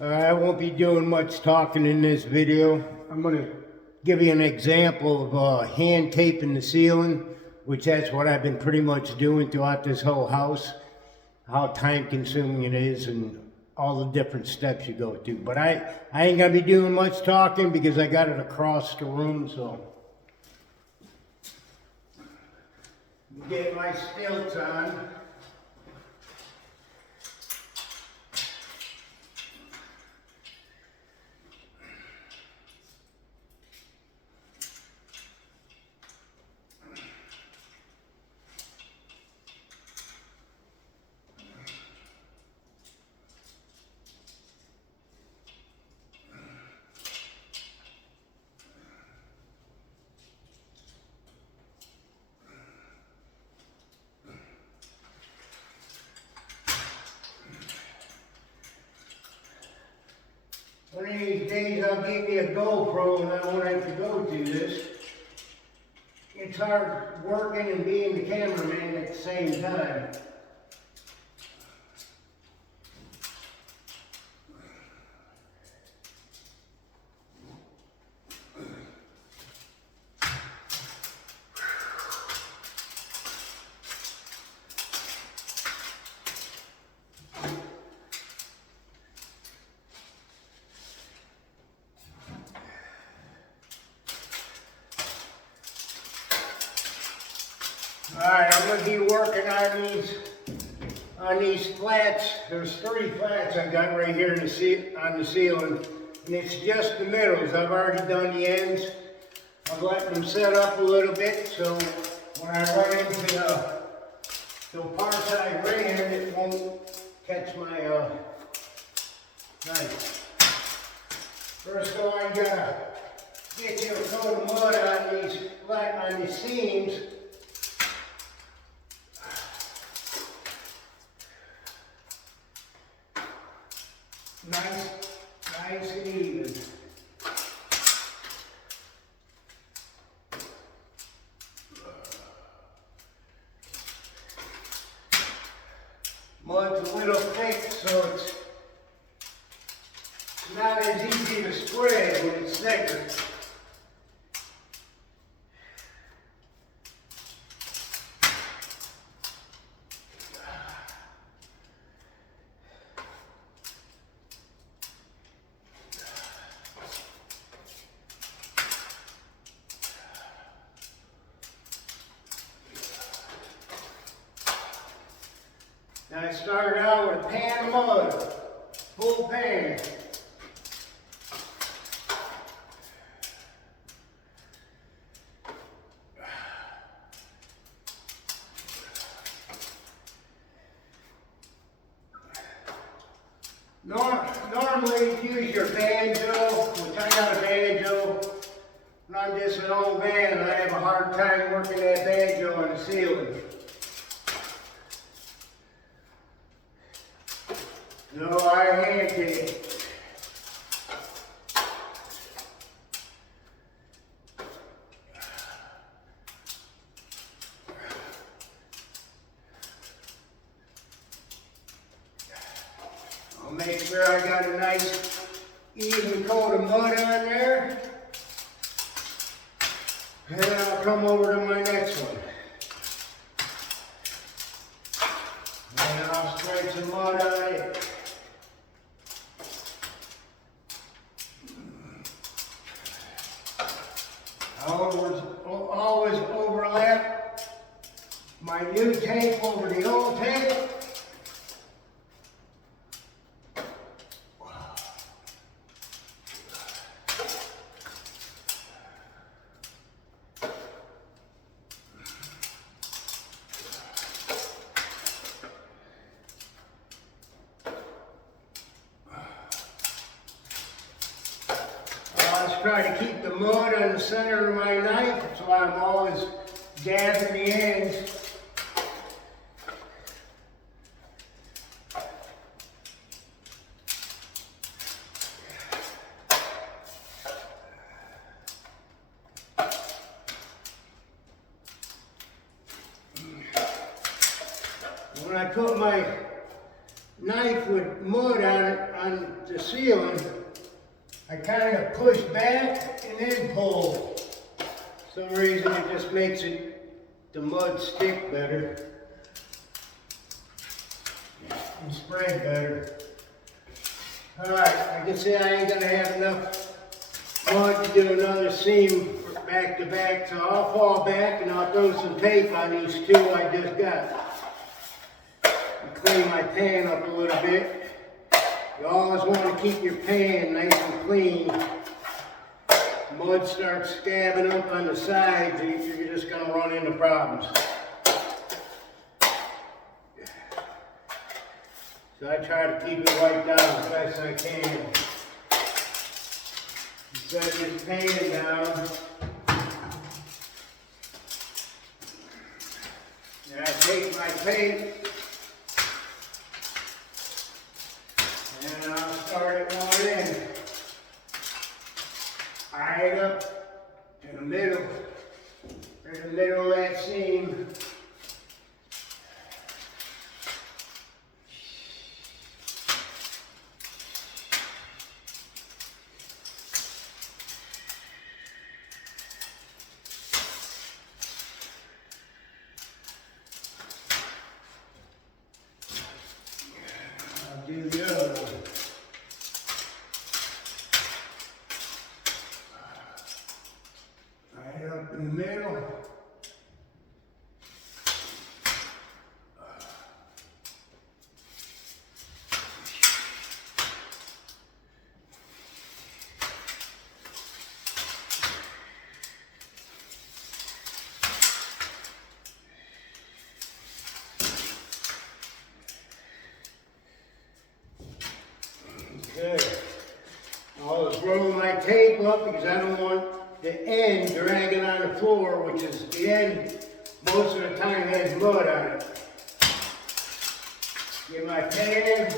I won't be doing much talking in this video. I'm going to give you an example of hand taping the ceiling, which that's what I've been pretty much doing throughout this whole house, how time consuming it is and all the different steps you go through. But I ain't going to be doing much talking because I got it across the room, so. Get my stilts on. One of these days I'll give you a GoPro and I won't have to go do this. It's hard working and being the cameraman at the same time. Alright, I'm going to be working on these flats. There's 3 flats I got right here on the ceiling. And it's just the middles. I've already done the ends. I'm letting them set up a little bit so when I run into the parts I ran, it won't catch my knife. First of all, I gotta get you a coat of mud on these seams. Nice and even. Mud's a little thick, so it's not as easy to spread when it's thicker. Now I started out with a pan of mud, full pan. Normally use your banjo, which I got a banjo. When I'm just an old man, I have a hard time working that banjo on the ceiling. No, I hand tape. I'll make sure I got a nice even coat of mud on there. And then I'll come over to my next one. And I'll spread some mud on it. Always overlap my new tape over the old tape. Try to keep the mud on the center of my knife, so I'm always dabbing the ends. When I put my knife with mud on it, on the ceiling, I kind of push back and then pull. For some reason it just makes the mud stick better and spread better. Alright, I can see I ain't gonna have enough mud to do another seam back to back, so I'll fall back and I'll throw some tape on these two I just got. And clean my pan up a little bit. You always want to keep your pan nice and clean. Mud starts scabbing up on the sides, you're just going to run into problems. So I try to keep it wiped down as best I can. Set this pan down. And I take my tape and I'll start it going in. Right up in the middle of that seam. I'll do the other one. Right up in the middle. Okay. I'll just roll my tape up because I don't want the end dragging on the floor, which is the end most of the time has mud on it. Get my pan,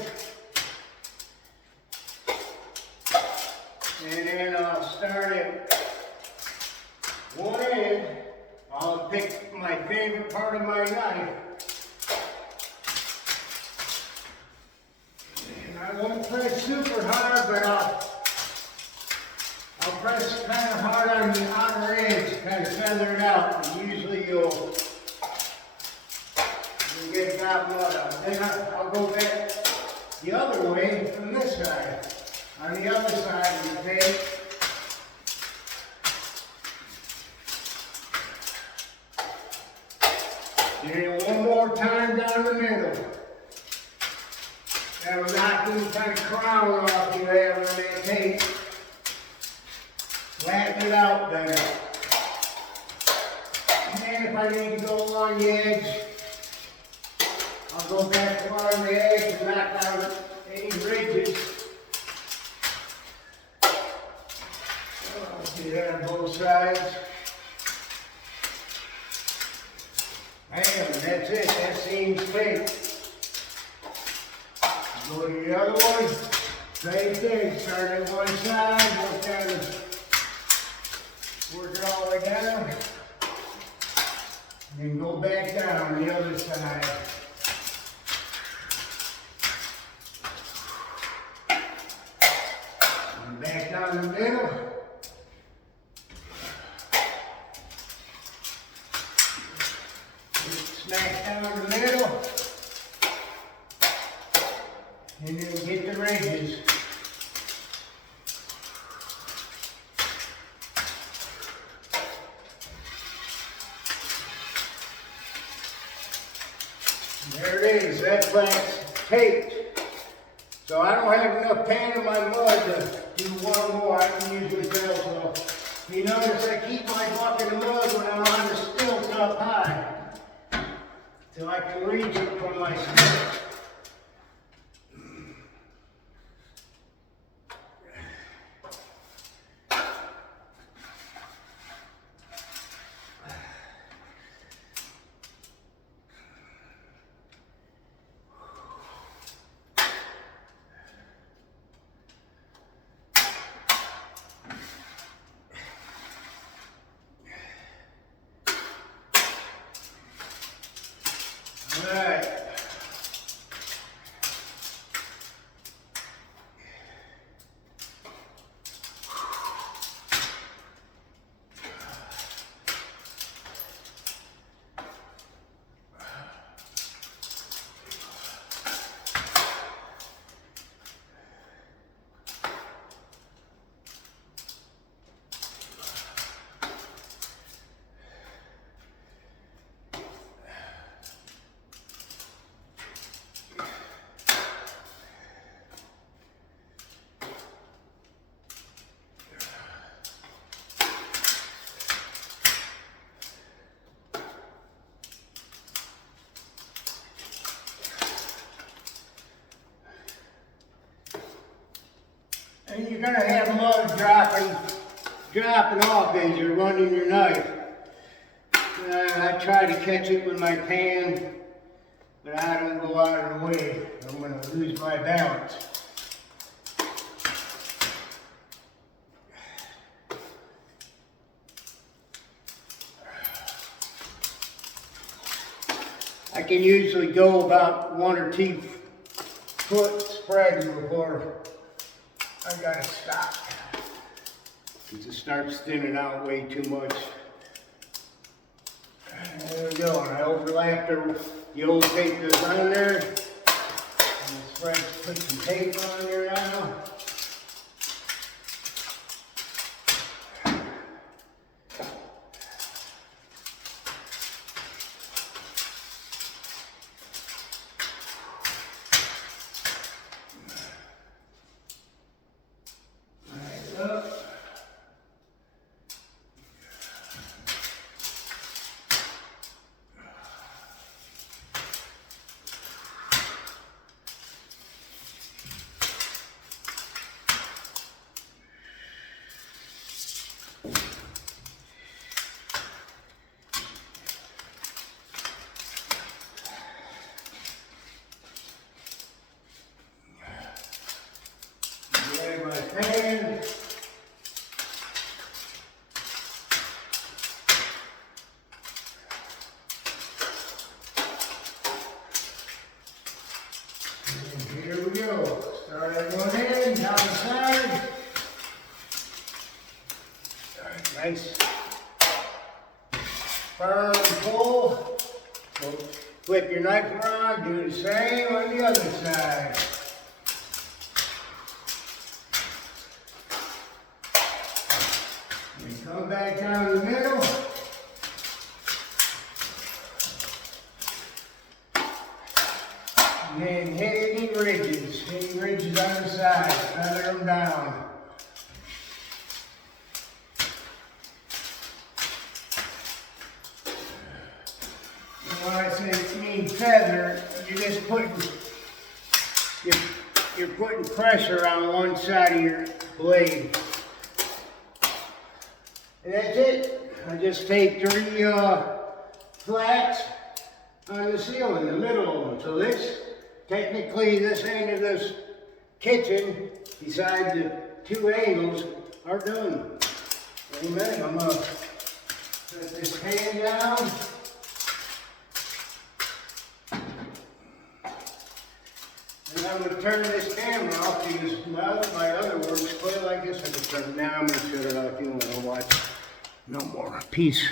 and then I'll start at one end. I'll pick my favorite part of my knife. I won't press super hard, but I'll press kind of hard on the outer edge, kind of feather it out. And usually you'll get that mud out. Then I'll go back the other way from this side. On the other side of the tape. Then one more time down the middle. That'll knock any kind of crown off you have on that tape. Flatten it out better. And if I need to go along the edge, I'll go back along the edge and knock out any ridges. I'll do that on both sides. Bam, that's it. That seam's taped. Go to the other one, same thing, start at one side, work it all the way down, and then go back down the other side. And back down the middle. Smack down the middle. And then get the ridges. There it is, that flat's taped. So I don't have enough pan in my mud to do one more. I can usually tell. So you notice I keep my bucket of mud when I'm on the stilts up high. So I can reach it from my stilts. Alright, And you're gonna have mud dropping off as you're running your knife. I try to catch it with my pan, but I don't go out of the way. I'm gonna lose my balance. I can usually go about 1 or 2 foot spread before I gotta stop. Because it starts thinning out way too much. There we go, and I overlapped the old tape that's on there. And the spread, put some tape on there now. And here we go. Start everyone in, down the side. Nice. Firm pull. So flip your knife around, do the same on the other side. Come back down the middle. And then hit any ridges on the side, feather them down. And when I say mean feather, you're just you're putting pressure on one side of your blade. And that's it. I just take 3 flats on the ceiling, the middle of them. So technically this end of this kitchen, besides the 2 angles, are done. Amen. I'm gonna put this pan down. And I'm gonna turn this camera off because my other work's clear. I guess I can turn it now. I'm gonna shut it off if you want to watch no more. Peace.